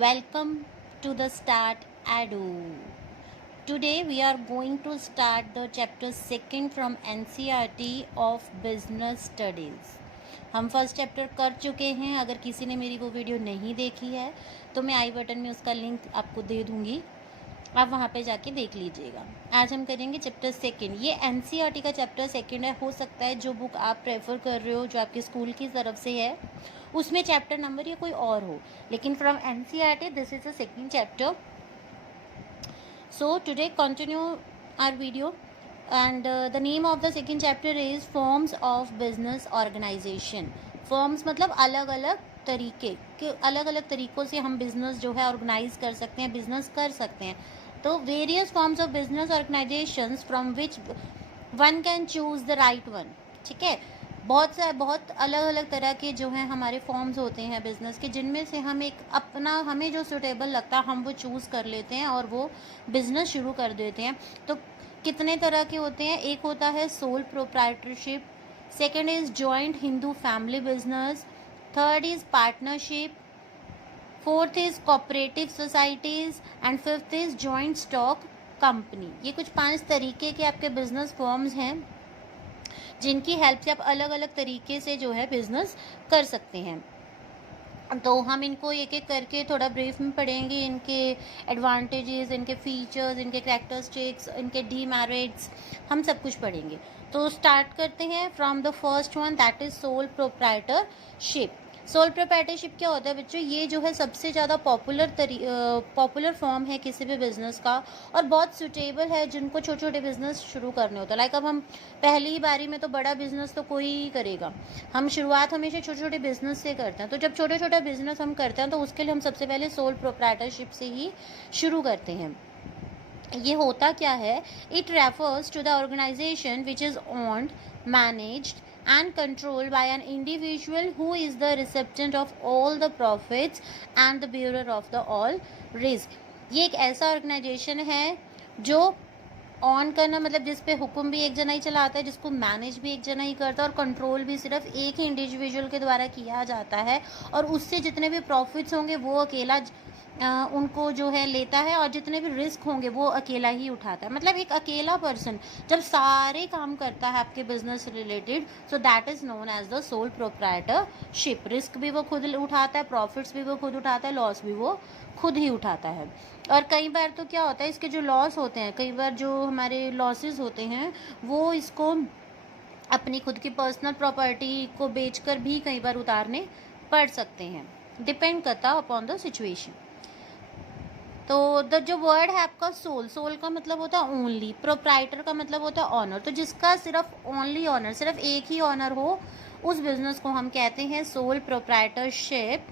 Welcome to the Start Adu. Today we are going to start the chapter second from NCERT of Business Studies. हम first chapter कर चुके हैं. अगर किसी ने मेरी वो वीडियो नहीं देखी है तो मैं आई बटन में उसका लिंक आपको दे दूँगी, आप वहाँ पे जाके देख लीजिएगा. आज हम करेंगे चैप्टर सेकंड. ये एनसीईआरटी का चैप्टर सेकंड है. हो सकता है जो बुक आप प्रेफर कर रहे हो, जो आपके स्कूल की तरफ से है, उसमें चैप्टर नंबर या कोई और हो, लेकिन from NCERT this is the second chapter. So today continue our video and the name of the second chapter is forms of business organization. Forms मतलब अलग अलग तरीके के, अलग अलग तरीक़ों से हम बिज़नेस जो है ऑर्गेनाइज कर सकते हैं, बिज़नेस कर सकते हैं. तो various forms of business organisations from which one can choose the right one. ठीक है, बहुत अलग अलग तरह के जो हैं हमारे फॉर्म्स होते हैं बिज़नेस के, जिनमें से हम एक अपना हमें जो सूटेबल लगता है हम वो चूज़ कर लेते हैं और वो बिज़नेस शुरू कर देते हैं. तो कितने तरह के होते हैं? एक होता है sole proprietorship, second is joint Hindu family business, third is partnership, fourth is cooperative societies and fifth is joint stock company. ये कुछ 5 तरीके के आपके बिजनेस फॉर्म्स हैं जिनकी हेल्प से आप अलग अलग तरीके से जो है बिजनेस कर सकते हैं. तो हम इनको एक एक करके थोड़ा ब्रीफ में पढ़ेंगे. इनके एडवांटेजेस, इनके फीचर्स, इनके कैरेक्टरिस्टिक्स, इनके डीमेरिट्स, हम सब कुछ पढ़ेंगे. तो स्टार्ट करते हैं from the first one, that is sole proprietorship. Sole proprietorship क्या होता है बच्चों? ये जो है सबसे ज़्यादा पॉपुलर फॉर्म है किसी भी बिज़नेस का, और बहुत सूटेबल है जिनको छोटे छोटे बिज़नेस शुरू करने होते हैं. लाइक अब हम पहली बारी में तो बड़ा बिज़नेस तो कोई ही करेगा, हम शुरुआत हमेशा छोटे छोटे बिज़नेस से करते हैं. तो जब छोटे छोटे बिज़नेस हम करते हैं तो उसके लिए हम सबसे पहले सोल प्रोप्राइटरशिप से ही शुरू करते हैं. ये होता क्या है? It refers to the organisation which is owned, managed and controlled by an individual who is the recipient of all the profits and the bearer of the all risk. ये एक ऐसा ऑर्गेनाइजेशन है जो ऑन करना मतलब जिस पे हुक्म भी एक जना ही चलाता है, जिसको मैनेज भी एक जना ही करता है, और कंट्रोल भी सिर्फ एक ही इंडिविजुअल के द्वारा किया जाता है, और उससे जितने भी प्रॉफिट्स होंगे वो अकेला उनको जो है लेता है, और जितने भी रिस्क होंगे वो अकेला ही उठाता है. मतलब एक अकेला पर्सन जब सारे काम करता है आपके business related, so that is known as the sole proprietorship. Risk भी वो खुद उठाता है, प्रॉफिट्स भी वो खुद उठाता है, लॉस भी वो खुद ही उठाता है. और कई बार तो क्या होता है, इसके जो लॉस होते हैं, कई बार जो हमारे लॉसेस होते हैं वो इसको अपनी खुद की पर्सनल प्रॉपर्टी को बेचकर भी कई बार उतारने पड़ सकते हैं. डिपेंड करता अपॉन द सिचुएशन. तो द जो वर्ड है आपका सोल, सोल का मतलब होता है ओनली, प्रोप्राइटर का मतलब होता है ऑनर. तो जिसका सिर्फ ओनली ऑनर, सिर्फ एक ही ऑनर हो, उस बिजनेस को हम कहते हैं sole proprietorship.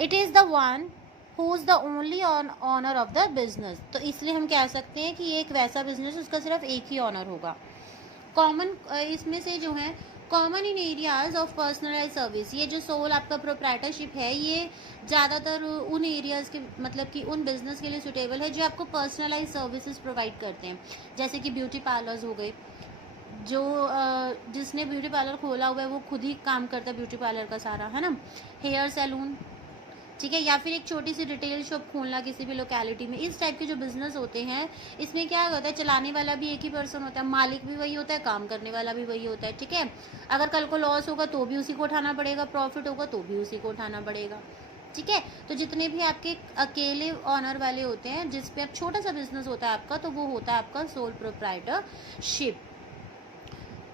It is the one who is the only owner of the business. तो इसलिए हम कह सकते हैं कि ये एक वैसा बिजनेस उसका सिर्फ एक ही ऑनर होगा. कॉमन इसमें से जो है common in areas of personalise service. ये जो सोल आपका प्रोप्राइटरशिप है ये ज़्यादातर उन एरियाज़ के मतलब कि उन बिज़नेस के लिए सूटेबल है जो आपको पर्सनलाइज सर्विसेज प्रोवाइड करते हैं. जैसे कि ब्यूटी पार्लर्स हो गए, जो जिसने ब्यूटी पार्लर खोला हुआ है वो खुद ही काम करता है ब्यूटी पार्लर का सारा, है ना. हेयर सैलून, ठीक है, या फिर एक छोटी सी रिटेल शॉप खोलना किसी भी लोकेलिटी में. इस टाइप के जो बिज़नेस होते हैं इसमें क्या होता है, चलाने वाला भी एक ही पर्सन होता है, मालिक भी वही होता है, काम करने वाला भी वही होता है. ठीक है, अगर कल को लॉस होगा तो भी उसी को उठाना पड़ेगा, प्रॉफिट होगा तो भी उसी को उठाना पड़ेगा. ठीक है, तो जितने भी आपके अकेले ऑनर वाले होते हैं, जिस पे आप छोटा सा बिजनेस होता है आपका, तो वो होता है आपका सोल प्रोप्राइटरशिप.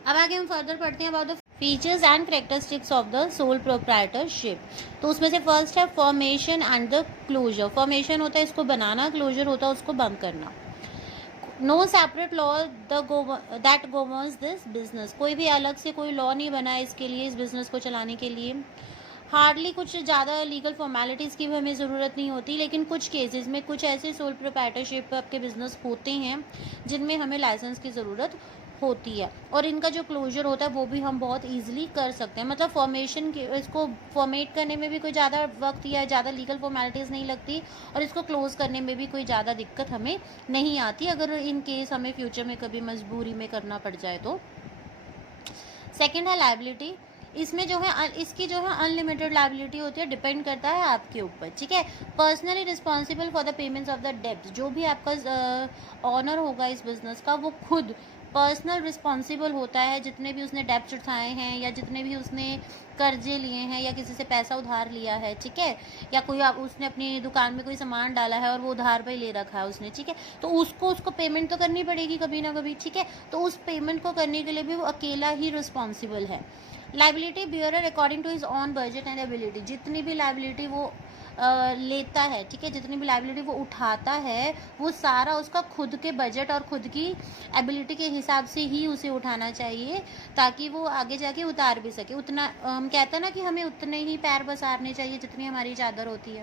अब आगे हम फर्दर पढ़ते हैं about the features and characteristics of the sole proprietorship. तो उसमें से फर्स्ट है formation and the closure. Formation होता है इसको बनाना, क्लोजर होता है उसको बंद करना. No separate law that governs this business. कोई भी अलग से कोई लॉ नहीं बना है इसके लिए, इस बिजनेस को चलाने के लिए. हार्डली कुछ ज़्यादा लीगल फॉर्मेलिटीज़ की भी हमें ज़रूरत नहीं होती, लेकिन कुछ केसेस में कुछ ऐसे सोल प्रोप्राइटरशिप आपके बिजनेस होते हैं जिनमें हमें लाइसेंस की ज़रूरत होती है, और इनका जो क्लोजर होता है वो भी हम बहुत इजीली कर सकते हैं. मतलब फॉर्मेशन के इसको फॉर्मेट करने में भी कोई ज़्यादा वक्त या ज़्यादा लीगल फॉर्मेलिटीज़ नहीं लगती, और इसको क्लोज करने में भी कोई ज़्यादा दिक्कत हमें नहीं आती, अगर इन केस हमें फ्यूचर में कभी मजबूरी में करना पड़ जाए तो. सेकेंड है लायबिलिटी. इसमें जो है इसकी जो है अनलिमिटेड लायबिलिटी होती है, डिपेंड करता है आपके ऊपर, ठीक है। Personally responsible for the payments of the डेब्ट, जो भी आपका ऑनर होगा इस बिजनेस का, वो खुद पर्सनल रिस्पॉन्सिबल होता है जितने भी उसने डेब्ट उठाए हैं या जितने भी उसने कर्जे लिए हैं या किसी से पैसा उधार लिया है, ठीक है, या कोई उसने अपनी दुकान में कोई सामान डाला है और वो उधार पे ले रखा है उसने, ठीक है, तो उसको पेमेंट तो करनी पड़ेगी कभी ना कभी, ठीक है। तो उस पेमेंट को करने के लिए भी वो अकेला ही रिस्पॉन्सिबल है। Liability bearer according to his own budget and ability, जितनी भी लाइबिलिटी वो लेता है, ठीक है, जितनी भी लाइबिलिटी वो उठाता है वो सारा उसका खुद के बजट और खुद की एबिलिटी के हिसाब से ही उसे उठाना चाहिए, ताकि वो आगे जाके उतार भी सके। उतना हम कहते हैं ना कि हमें उतने ही पैर पसारने चाहिए जितनी हमारी चादर होती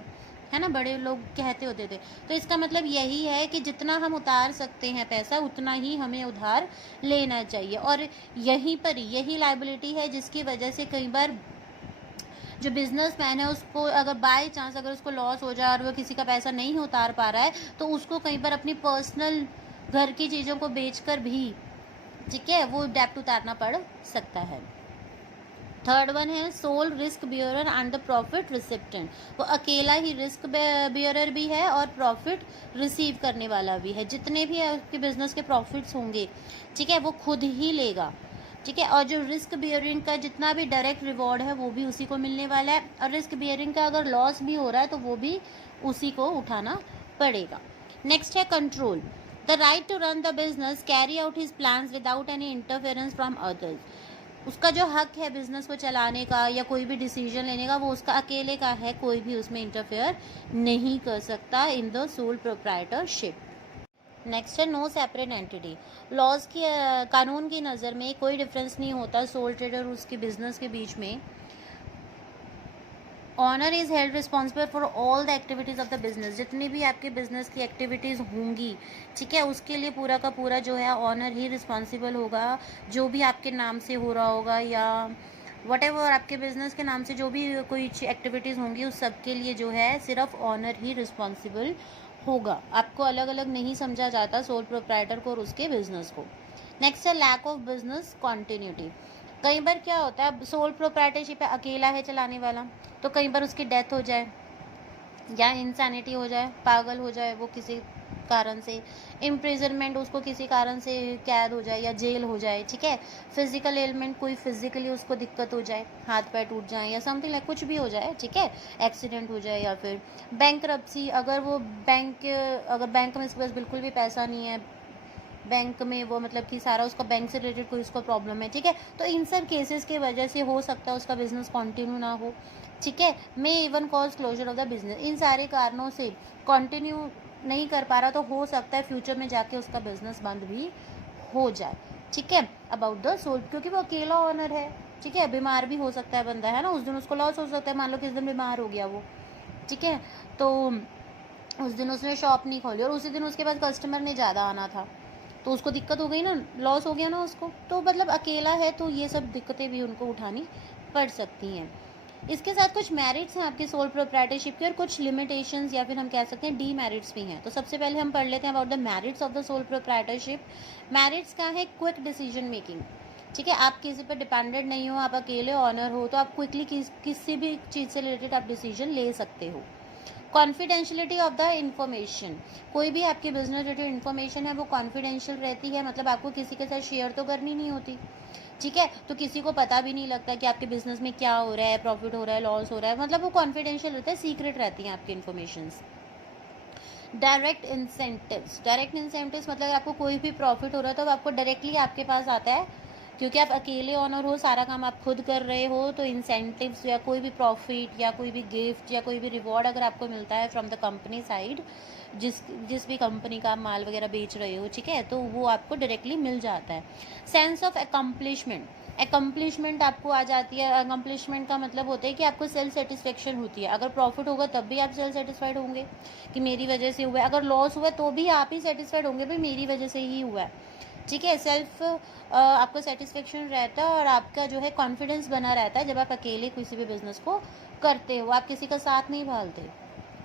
है ना, बड़े लोग कहते होते थे। तो इसका मतलब यही है कि जितना हम उतार सकते हैं पैसा, उतना ही हमें उधार लेना चाहिए। और यहीं पर यही लाइबिलिटी है जिसकी वजह से कई बार जो बिजनेसमैन है उसको अगर बाय चांस अगर उसको लॉस हो जाए और वो किसी का पैसा नहीं उतार पा रहा है, तो उसको कई बार अपनी पर्सनल घर की चीज़ों को बेचकर भी, ठीक है, वो डेब्ट उतारना पड़ सकता है। थर्ड वन है sole risk bearer and the profit recipient, वो अकेला ही रिस्क बियरर भी है और प्रॉफिट रिसीव करने वाला भी है। जितने भी आपके बिजनेस के प्रॉफिट्स होंगे, ठीक है, वो खुद ही लेगा, ठीक है। और जो रिस्क बियरिंग का जितना भी डायरेक्ट रिवॉर्ड है वो भी उसी को मिलने वाला है, और रिस्क बियरिंग का अगर लॉस भी हो रहा है तो वो भी उसी को उठाना पड़ेगा। नेक्स्ट है control, the right to run the business, carry out his plans without any interference from others, उसका जो हक है बिजनेस को चलाने का या कोई भी डिसीजन लेने का, वो उसका अकेले का है, कोई भी उसमें इंटरफेयर नहीं कर सकता in the sole proprietorship. Next है नो सेपरेट एंटिटी, लॉज की कानून की नज़र में कोई डिफरेंस नहीं होता सोल ट्रेडर और उसके बिजनेस के बीच में। Owner is held responsible for all the activities of the business, जितनी भी आपके बिजनेस की एक्टिविटीज़ होंगी, ठीक है, उसके लिए पूरा का पूरा जो है ऑनर ही रिस्पॉन्सिबल होगा। जो भी आपके नाम से हो रहा होगा या वटेवर आपके बिजनेस के नाम से जो भी कोई एक्टिविटीज़ होंगी, उस सब के लिए जो है सिर्फ ऑनर ही रिस्पॉन्सिबल होगा। आपको अलग अलग नहीं समझा जाता सोल प्रोप्राइटर को और उसके बिजनेस को। नेक्स्ट है लैक ऑफ बिजनेस कॉन्टिन्यूटी, कई बार क्या होता है सोल प्रोप्राइटरशिप है, अकेला है चलाने वाला, तो कई बार उसकी डेथ हो जाए या इंसैनिटी हो जाए, पागल हो जाए वो किसी कारण से, इम्प्रिजनमेंट उसको किसी कारण से कैद हो जाए या जेल हो जाए, ठीक है, फिजिकल एलिमेंट कोई फिजिकली उसको दिक्कत हो जाए, हाथ पैर टूट जाए या समथिंग लाइक कुछ भी हो जाए, ठीक है, एक्सीडेंट हो जाए, या फिर बैंकरप्सी, अगर बैंक में इसके पास बिल्कुल भी पैसा नहीं है, बैंक में वो मतलब कि सारा उसका बैंक से रिलेटेड कोई उसको प्रॉब्लम है, ठीक है, तो इन सब केसेस की वजह से हो सकता है उसका बिजनेस कंटिन्यू ना हो, ठीक है, may even cause closure of the business, इन सारे कारणों से कंटिन्यू नहीं कर पा रहा तो हो सकता है फ्यूचर में जाके उसका बिजनेस बंद भी हो जाए, ठीक है। अबाउट द सोल, क्योंकि वो अकेला ऑनर है, ठीक है, बीमार भी हो सकता है बंदा, है ना, उस दिन उसको लॉस हो सकता है, मान लो किस दिन बीमार हो गया वो, ठीक है, तो उस दिन उसने शॉप नहीं खोली और उसी दिन उसके पास कस्टमर ने ज़्यादा आना था, तो उसको दिक्कत हो गई ना, लॉस हो गया ना उसको, तो मतलब अकेला है तो ये सब दिक्कतें भी उनको उठानी पड़ सकती हैं। इसके साथ कुछ मेरिट्स हैं आपके सोल प्रोप्राइटरशिप के और कुछ लिमिटेशंस या फिर हम कह सकते हैं डीमेरिट्स भी हैं। तो सबसे पहले हम पढ़ लेते हैं about the merits of the sole proprietorship. Merits का है क्विक डिसीजन मेकिंग, ठीक है, आप किसी पर डिपेंडेंट नहीं हो, आप अकेले ऑनर हो, तो आप क्विकली किसी भी चीज़ से रिलेटेड आप डिसीजन ले सकते हो। कॉन्फिडेंशियलिटी ऑफ द इंफॉर्मेशन, कोई भी आपकी बिजनेस रिलेटेड इन्फॉर्मेशन है वो कॉन्फिडेंशियल रहती है, मतलब आपको किसी के साथ शेयर तो करनी नहीं होती, ठीक है, तो किसी को पता भी नहीं लगता कि आपके बिजनेस में क्या हो रहा है, प्रॉफिट हो रहा है, लॉस हो रहा है, मतलब वो कॉन्फिडेंशियल रहता है, सीक्रेट रहती हैं आपकी इन्फॉर्मेशंस। डायरेक्ट इंसेंटिव्स मतलब आपको कोई भी प्रॉफिट हो रहा है तो आपको डायरेक्टली आपके पास आता है, क्योंकि आप अकेले ऑनर हो, सारा काम आप खुद कर रहे हो, तो इंसेंटिव्स या कोई भी प्रॉफिट या कोई भी गिफ्ट या कोई भी रिवॉर्ड अगर आपको मिलता है फ्रॉम द कंपनी साइड, जिस भी कंपनी का आप माल वगैरह बेच रहे हो, ठीक है, तो वो आपको डायरेक्टली मिल जाता है। सेंस ऑफ एकम्प्लिशमेंट आपको आ जाती है। अकम्प्लिशमेंट का मतलब होता है कि आपको सेल्फ सेटिस्फेक्शन होती है, अगर प्रॉफिट होगा तब भी आप सेल्फ सेटिस्फाइड होंगे कि मेरी वजह से हुआ है, अगर लॉस हुआ तो भी आप ही सेटिस्फाइड होंगे भाई मेरी वजह से ही हुआ है, ठीक है, सेल्फ आपका सेटिस्फेक्शन रहता है और आपका जो है कॉन्फिडेंस बना रहता है जब आप अकेले किसी भी बिजनेस को करते हो, आप किसी का साथ नहीं भालते,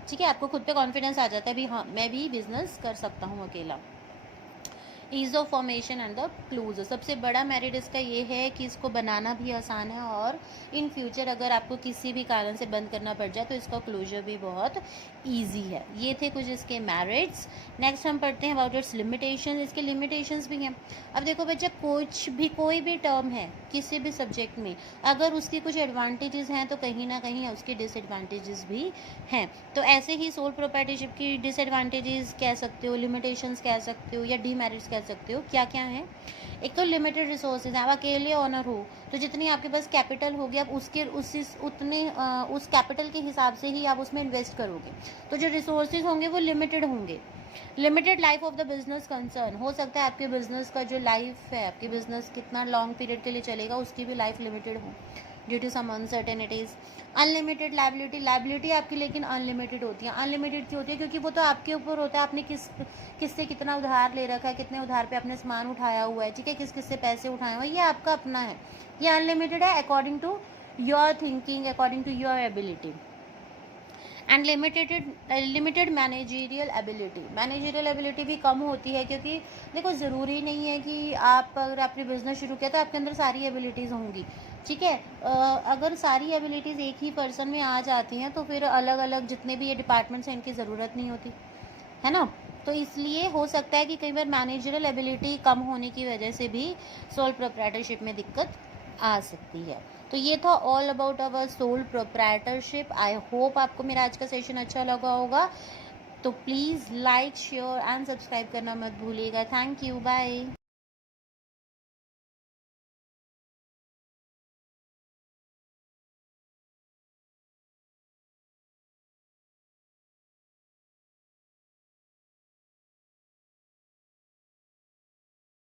ठीक है, आपको खुद पे कॉन्फिडेंस आ जाता है भी हाँ मैं भी बिजनेस कर सकता हूँ अकेला। Ease of formation and the closure. सबसे बड़ा मेरिट इसका ये है कि इसको बनाना भी आसान है और इन फ्यूचर अगर आपको किसी भी कारण से बंद करना पड़ जाए तो इसका क्लोजर भी बहुत ईजी है। ये थे कुछ इसके मेरिट्स। नेक्स्ट हम पढ़ते हैं अबाउट इट्स लिमिटेशन। इसके लिमिटेशंस भी हैं। अब देखो बच्चा, कोई भी टर्म है किसी भी सब्जेक्ट में, अगर उसकी कुछ एडवांटेजेस हैं तो कहीं ना कहीं उसके डिसएडवांटेजेस भी हैं। तो ऐसे ही सोल प्रोप्राइटरशिप की डिसएडवांटेजेस कह सकते हो, लिमिटेशंस कह सकते हो या डीमेरिट्स कह सकते हो। क्या क्या हैं? एक तो लिमिटेड रिसोर्सेज, आप अकेले ऑनर हो तो जितनी आपके पास कैपिटल होगी आप उस कैपिटल के हिसाब से ही आप उसमें इन्वेस्ट करोगे, तो जो रिसोर्सेज होंगे वो लिमिटेड होंगे। Limited life of the business concern, हो सकता है आपके बिजनेस का जो लाइफ है, आपकी बिजनेस कितना लॉन्ग पीरियड के लिए चलेगा उसकी भी लाइफ लिमिटेड हो due to some uncertainties. Unlimited liability आपकी लेकिन अनलिमिटेड होती है। अनलिमिटेड क्यों होती है? क्योंकि वो तो आपके ऊपर होता है, आपने किससे कितना उधार ले रखा है, कितने उधार पे आपने सामान उठाया हुआ है, ठीक है, किस से पैसे उठाए हुए हैं, ये आपका अपना है। ये अनलिमिटेड है according to your thinking, according to your ability. And limited managerial ability भी कम होती है, क्योंकि देखो ज़रूरी नहीं है कि आप अगर आपने बिजनेस शुरू किया तो आपके अंदर सारी एबिलिटीज़ होंगी, ठीक है। अगर सारी एबिलिटीज़ एक ही पर्सन में आ जाती हैं तो फिर अलग अलग जितने भी ये डिपार्टमेंट्स हैं इनकी ज़रूरत नहीं होती है ना। तो इसलिए हो सकता है कि कई बार मैनेजरल एबिलिटी कम होने की वजह से भी सोल प्रोप्राइटरशिप में दिक्कत आ सकती है। तो ये था all about our sole proprietorship. I hope आपको मेरा आज का सेशन अच्छा लगा होगा। तो please like, share and subscribe करना मत भूलिएगा। Thank you, bye.